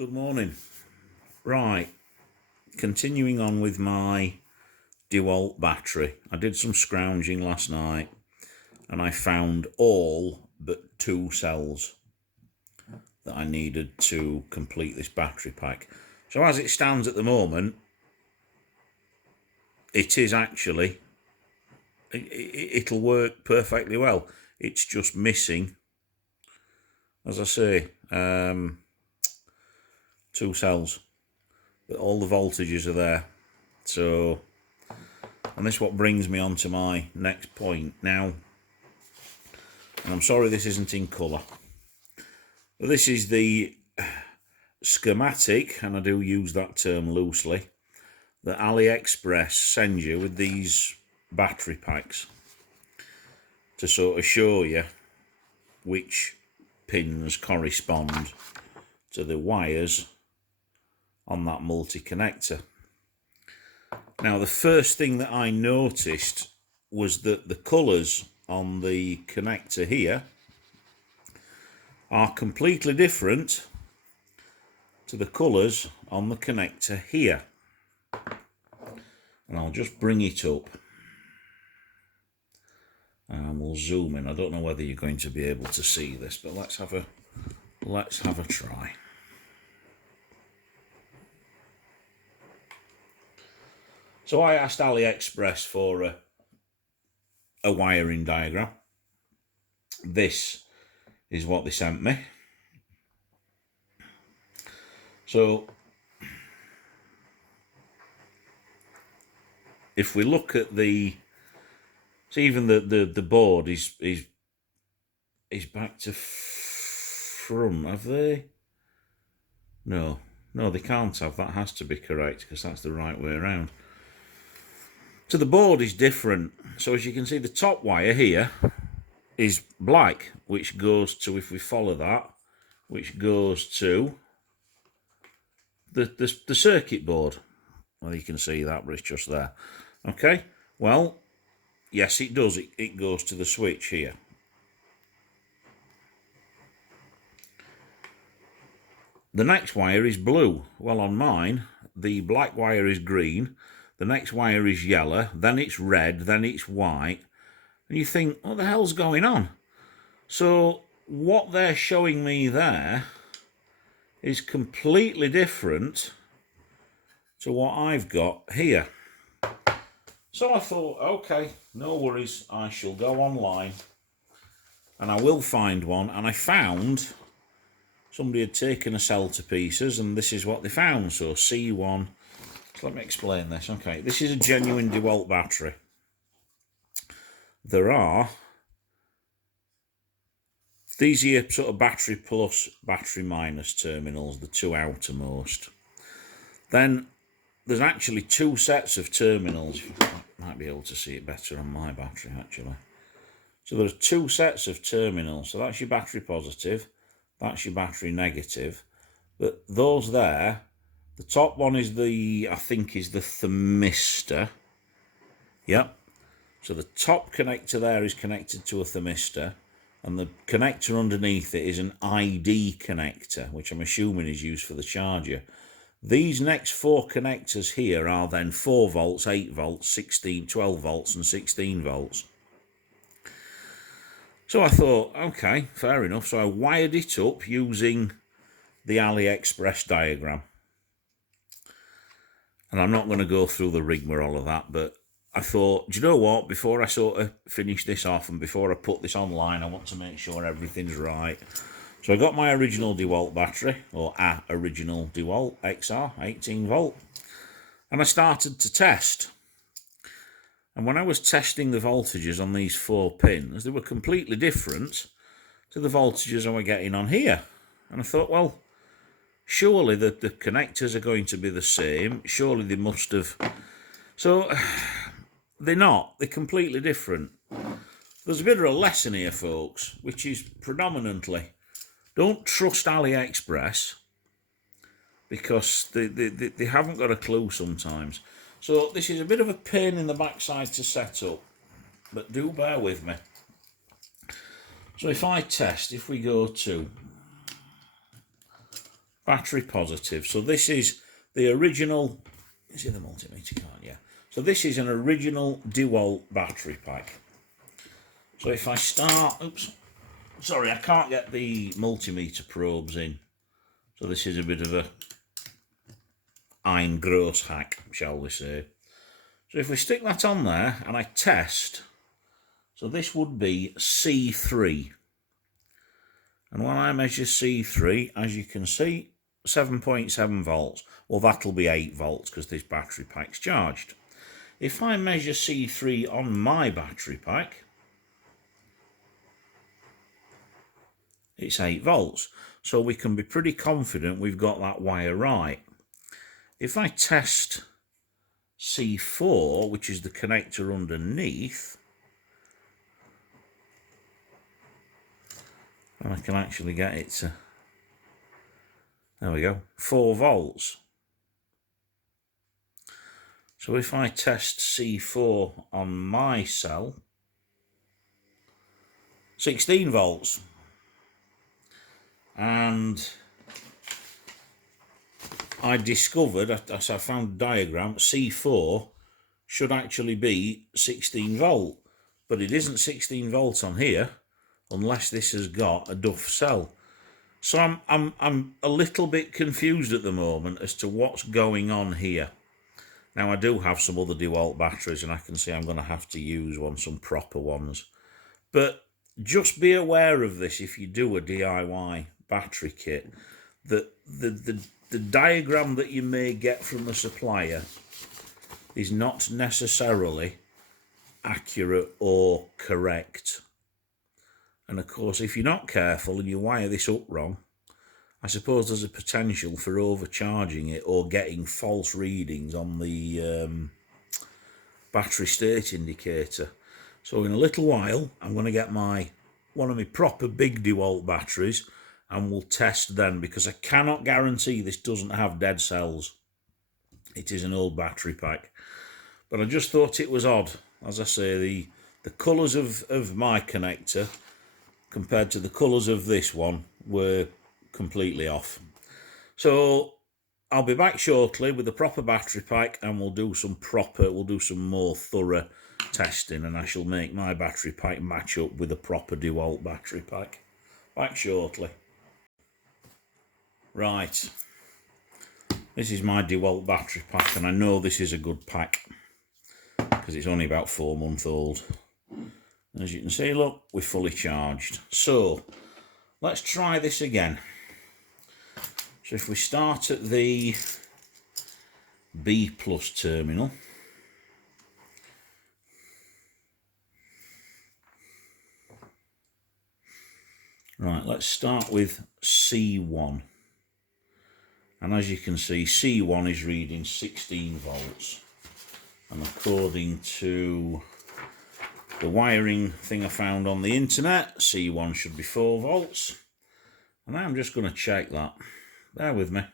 Good morning. Right, continuing on with my DeWalt battery. I did some scrounging last night and I found all but 2 cells that I needed to complete this battery pack. So as it stands at the moment, it is actually, it'll work perfectly well. It's just missing, as I say, 2 cells. But all the voltages are there. So, and this is what brings me on to my next point now. And I'm sorry this isn't in colour. But this is the schematic, and I do use that term loosely, that Aliexpress sends you with these battery packs to sort of show you which pins correspond to the wires on that multi-connector. Now, the first thing that I noticed was that the colours on the connector here are completely different to the colours on the connector here. And I'll just bring it up and we'll zoom in. I don't know whether you're going to be able to see this, but let's have a try. So I asked Aliexpress for a wiring diagram. This is what they sent me. So if we look at the, so even the board is back to front. Have they? No, they can't have. That has to be correct because that's the right way around. So the board is different. So as you can see, the top wire here is black, which goes to, if we follow that, which goes to the circuit board. Well, you can see that, but it's just there. Okay, well, yes, it does. It goes to the switch here. The next wire is blue. Well, on mine, the black wire is green. The next wire is yellow, then it's red, then it's white. And you think, what the hell's going on? So what they're showing me there is completely different to what I've got here. So I thought, okay, no worries, I shall go online and I will find one. And I found somebody had taken a cell to pieces and this is what they found. So C1. Let me explain this. Okay, this is a genuine DeWalt battery. There are these here sort of battery plus, battery minus terminals, the 2 outermost. Then there's actually 2 sets of terminals. You might be able to see it better on my battery actually. So there's 2 sets of terminals. So that's your battery positive, that's your battery negative. But those there, the top one is the, I think is the thermistor. Yep. So the top connector there is connected to a thermistor, and the connector underneath it is an ID connector, which I'm assuming is used for the charger. These next 4 connectors here are then 4 volts, 8 volts, 16, 12 volts and 16 volts. So I thought, okay, fair enough. So I wired it up using the Aliexpress diagram. And I'm not going to go through the rigmarole of that, but I thought, do you know what? Before I sort of finish this off and before I put this online, I want to make sure everything's right. So I got my original DeWalt battery, or original DeWalt XR, 18 volt. And I started to test. And when I was testing the voltages on these 4 pins, they were completely different to the voltages I was getting on here. And I thought, well, surely the connectors are going to be the same. Surely they must have. So they're not. They're completely different. There's a bit of a lesson here, folks, which is predominantly don't trust Aliexpress because they haven't got a clue sometimes. So this is a bit of a pain in the backside to set up, but do bear with me. So if I test, if we go to battery positive. So this is the original, is it the multimeter card? Yeah. So this is an original DeWalt battery pack. So if I start, oops, sorry, I can't get the multimeter probes in. So this is a bit of a ein gross hack, shall we say. So if we stick that on there and I test, so this would be C3. And when I measure C3, as you can see, 7.7 volts. Well, that'll be 8 volts because this battery pack's charged. If I measure C3 on my battery pack, it's 8 volts. So we can be pretty confident we've got that wire right. If I test C4, which is the connector underneath, and I can actually get it to, there we go, 4 volts. So if I test C4 on my cell, 16 volts. And I discovered, as I found a diagram, C4 should actually be 16 volt. But it isn't 16 volts on here, unless this has got a Duff cell. So I'm a little bit confused at the moment as to what's going on here. Now I do have some other DeWalt batteries and I can see I'm going to have to use some proper ones. But just be aware of this if you do a DIY battery kit, that the diagram that you may get from the supplier is not necessarily accurate or correct. And of course, if you're not careful and you wire this up wrong, I suppose there's a potential for overcharging it or getting false readings on the battery state indicator. So in a little while, I'm going to get one of my proper big DeWalt batteries and we'll test then, because I cannot guarantee this doesn't have dead cells. It is an old battery pack. But I just thought it was odd. As I say, the colours of my connector compared to the colours of this one were completely off. So I'll be back shortly with a proper battery pack and we'll do some more thorough testing, and I shall make my battery pack match up with a proper DeWalt battery pack. Back shortly. Right, this is my DeWalt battery pack, and I know this is a good pack because it's only about 4 months old. As you can see, look, we're fully charged. So let's try this again. So if we start at the B plus terminal, right, let's start with C1. And as you can see, C1 is reading 16 volts. And according to the wiring thing I found on the internet, C1 should be 4 volts. And I'm just going to check that. Bear with me.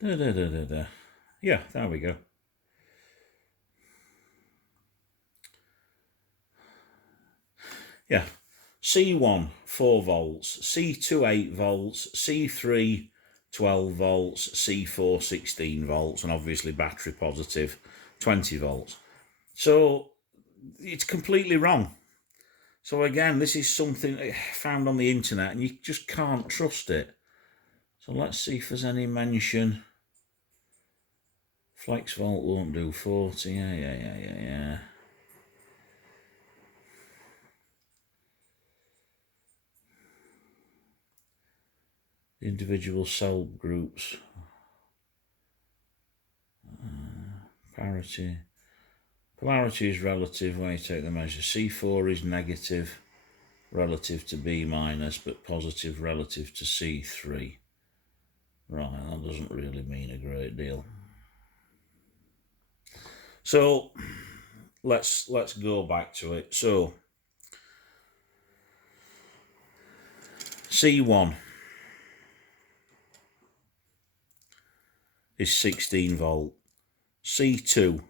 Yeah, there we go. Yeah, C1 4 volts, C2 8 volts, C3 12 volts, C4 16 volts, and obviously battery positive 20 volts. So it's completely wrong. So again, this is something found on the internet and you just can't trust it. So let's see if there's any mention. Flex volt won't do 40. Yeah. Individual cell groups. Parity. Polarity is relative when you take the measure. C4 is negative relative to B minus, but positive relative to C3. Right, that doesn't really mean a great deal. So let's go back to it. So C1 is 16 volt. C2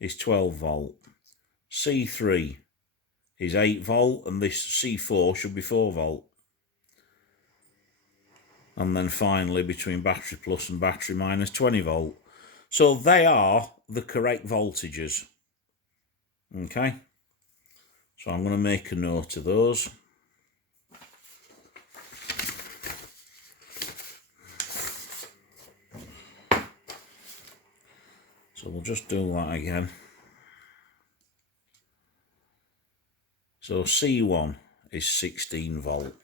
is 12 volt. C3 is 8 volt, and this C4 should be 4 volt. And then finally between battery plus and battery minus 20 volt. So they are the correct voltages. Okay, so I'm going to make a note of those. So we'll just do that again. So C1 is 16 volt.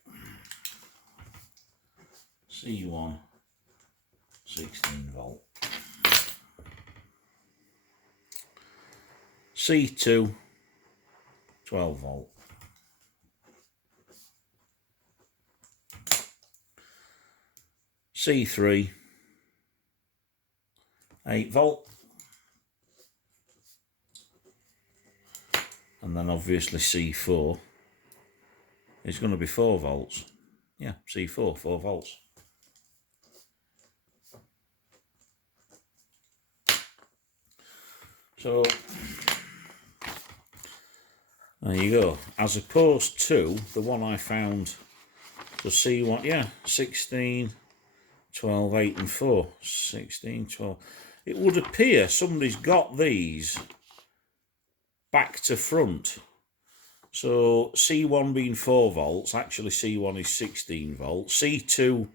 C1, 16 volt. C2, 12 volt. C3, 8 volt. And then obviously C4 is going to be 4 volts. Yeah, C4, 4 volts. So there you go. As opposed to the one I found, so C1, yeah, 16, 12, 8 and 4. 16, 12. It would appear somebody's got these back to front. So C1 being 4 volts, actually C1 is 16 volts. C2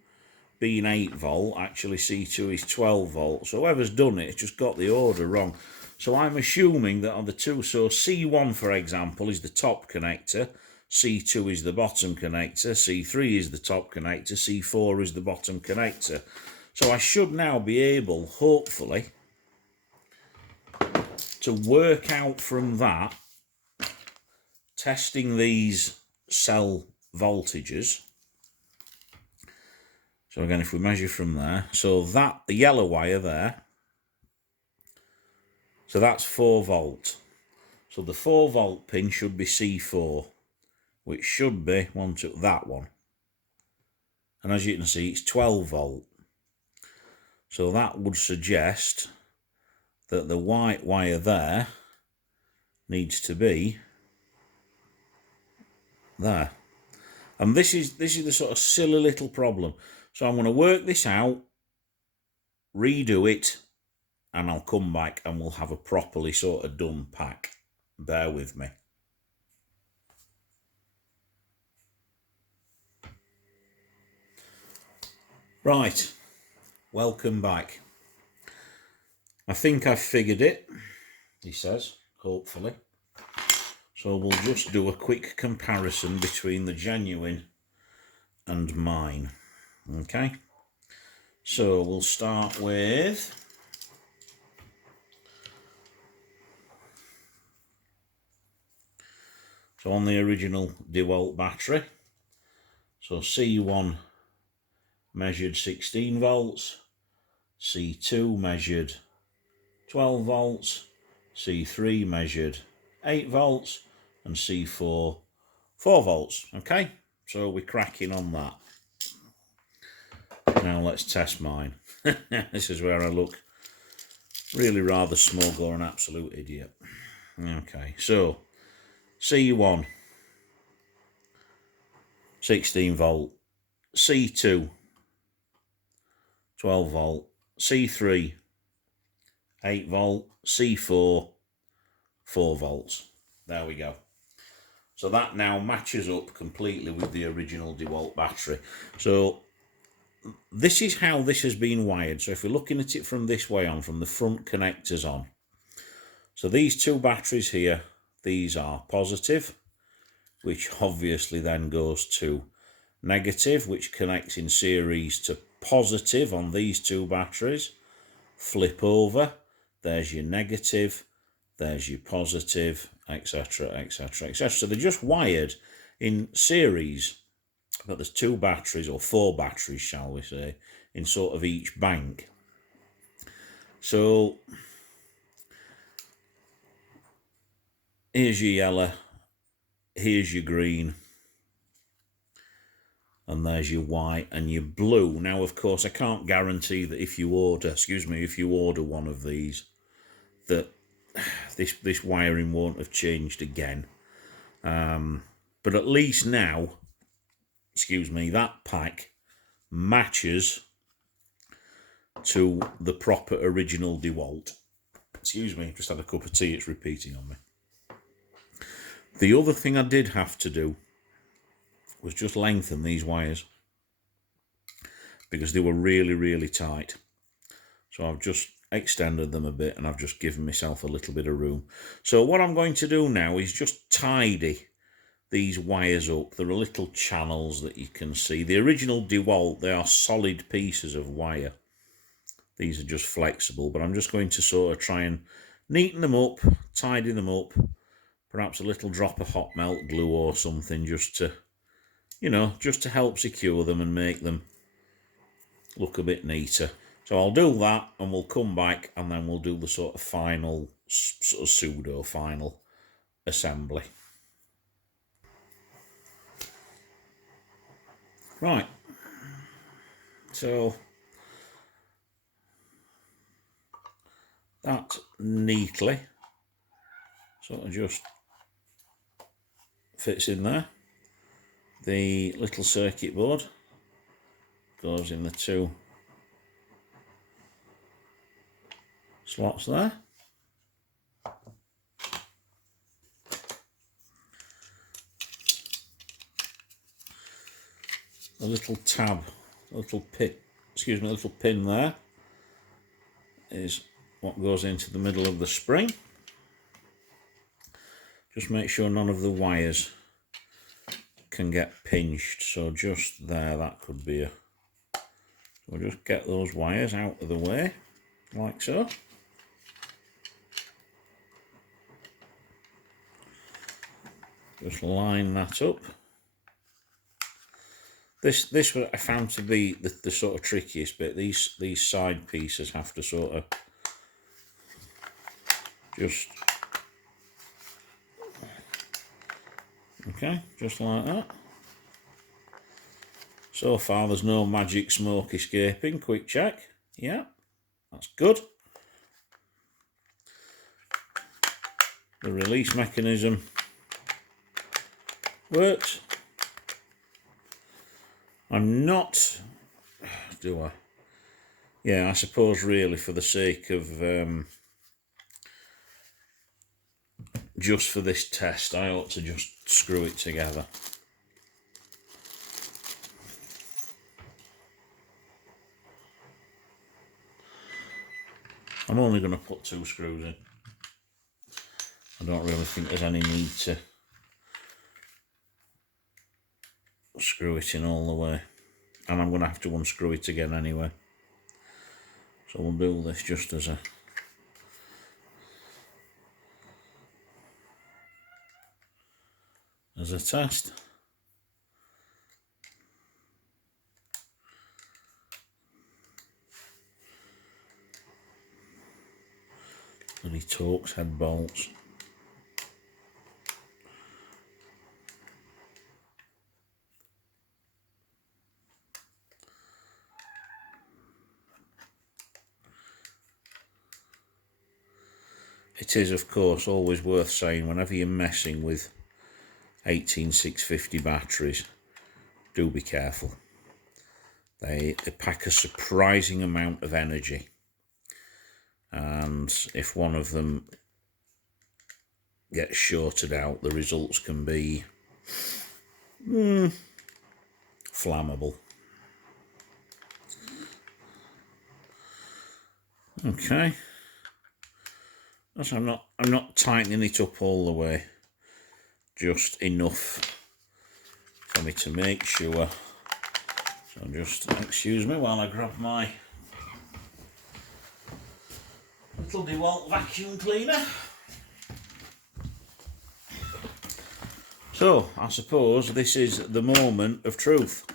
being 8 volt, actually C2 is 12 volts. So whoever's done it, it's just got the order wrong. So I'm assuming that on the two, so C1, for example, is the top connector, C2 is the bottom connector, C3 is the top connector, C4 is the bottom connector. So I should now be able, hopefully, to work out from that, testing these cell voltages. So again, if we measure from there, so that, the yellow wire there, so that's 4 volt. So the 4 volt pin should be C4, which should be that one. And as you can see, it's 12 volt. So that would suggest that the white wire there needs to be there. And this is the sort of silly little problem. So I'm going to work this out, redo it, and I'll come back and we'll have a properly sort of done pack. Bear with me. Right, welcome back. I think I've figured it, he says, hopefully. So we'll just do a quick comparison between the genuine and mine. Okay, so we'll start with on the original DeWalt battery. So C1 measured 16 volts, C2 measured 12 volts, C3 measured 8 volts, and C4 4 volts. Okay, so we're cracking on that. Now let's test mine. This is where I look really rather smug or an absolute idiot. Okay, so C1 16 volt, C2 12 volt, C3 8 volt, C4 4 volts. There we go. So that now matches up completely with the original DeWalt battery. So this is how this has been wired. So if we're looking at it from this way on, from the front connectors on. So these two batteries here, these are positive, which obviously then goes to negative, which connects in series to positive on these two batteries. Flip over, there's your negative, there's your positive, etc, etc, etc. So they're just wired in series, but there's 2 batteries, or 4 batteries, shall we say, in sort of each bank. So here's your yellow, here's your green, and there's your white and your blue. Now, of course, I can't guarantee that if you order one of these, that this wiring won't have changed again. But at least now, excuse me, that pack matches to the proper original DeWalt. Excuse me, just had a cup of tea, it's repeating on me. The other thing I did have to do was just lengthen these wires because they were really, really tight. So I've just extended them a bit and I've just given myself a little bit of room. So what I'm going to do now is just tidy these wires up. There are little channels that you can see. The original DeWalt, they are solid pieces of wire. These are just flexible, but I'm just going to sort of try and neaten them up, tidy them up, perhaps a little drop of hot melt glue or something just to, you know, just to help secure them and make them look a bit neater. So I'll do that and we'll come back and then we'll do the sort of final, sort of pseudo-final assembly. Right, so that neatly sort of just fits in there. The little circuit board goes in the two slots there. The little tab, little pin there is what goes into the middle of the spring. Just make sure none of the wires can get pinched, so just there, that could be a... We'll just get those wires out of the way, like so. Just line that up. This I found to be the sort of trickiest bit. These side pieces have to sort of just... Okay, just like that. So far there's no magic smoke escaping. Quick check. Yeah, that's good. The release mechanism works. I'm not... Do I? Yeah, I suppose really for the sake of... just for this test, I ought to just screw it together. I'm only going to put 2 screws in. I don't really think there's any need to screw it in all the way. And I'm going to have to unscrew it again anyway. So we'll do this just as a... test. Bloody Torx head bolts. It is, of course, always worth saying whenever you're messing with 18650 batteries, do be careful. They pack a surprising amount of energy, and if one of them gets shorted out, the results can be flammable. Okay, so I'm not tightening it up all the way, just enough for me to make sure. So just excuse me while I grab my little DeWalt vacuum cleaner. So I suppose this is the moment of truth.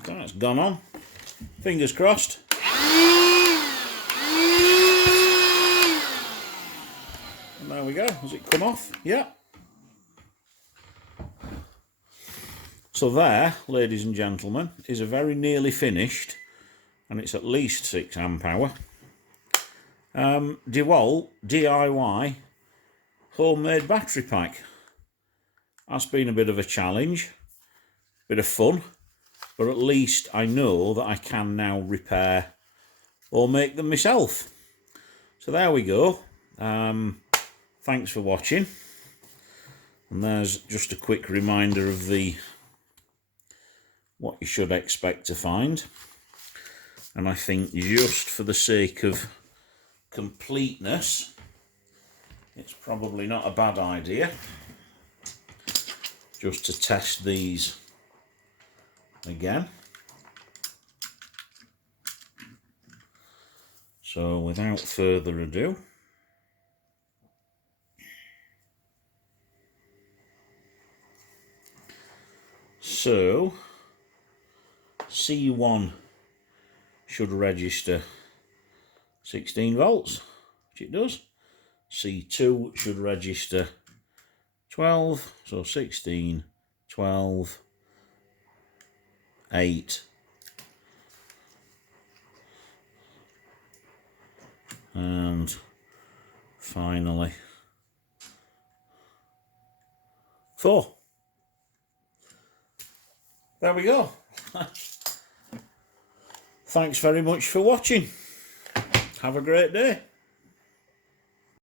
Okay, it's gone on. Fingers crossed. And there we go. Has it come off? Yeah. So there, ladies and gentlemen, is a very nearly finished, and it's at least 6 amp hour. DeWalt DIY homemade battery pack. That's been a bit of a challenge, bit of fun, but at least I know that I can now repair or make them myself. So there we go. Thanks for watching. And there's just a quick reminder of what you should expect to find. And I think just for the sake of completeness, it's probably not a bad idea just to test these again. So without further ado, so C1 should register 16 volts, which it does. C2 should register 12, so 16, 12, 8, and finally 4. There we go. Thanks very much for watching. Have a great day.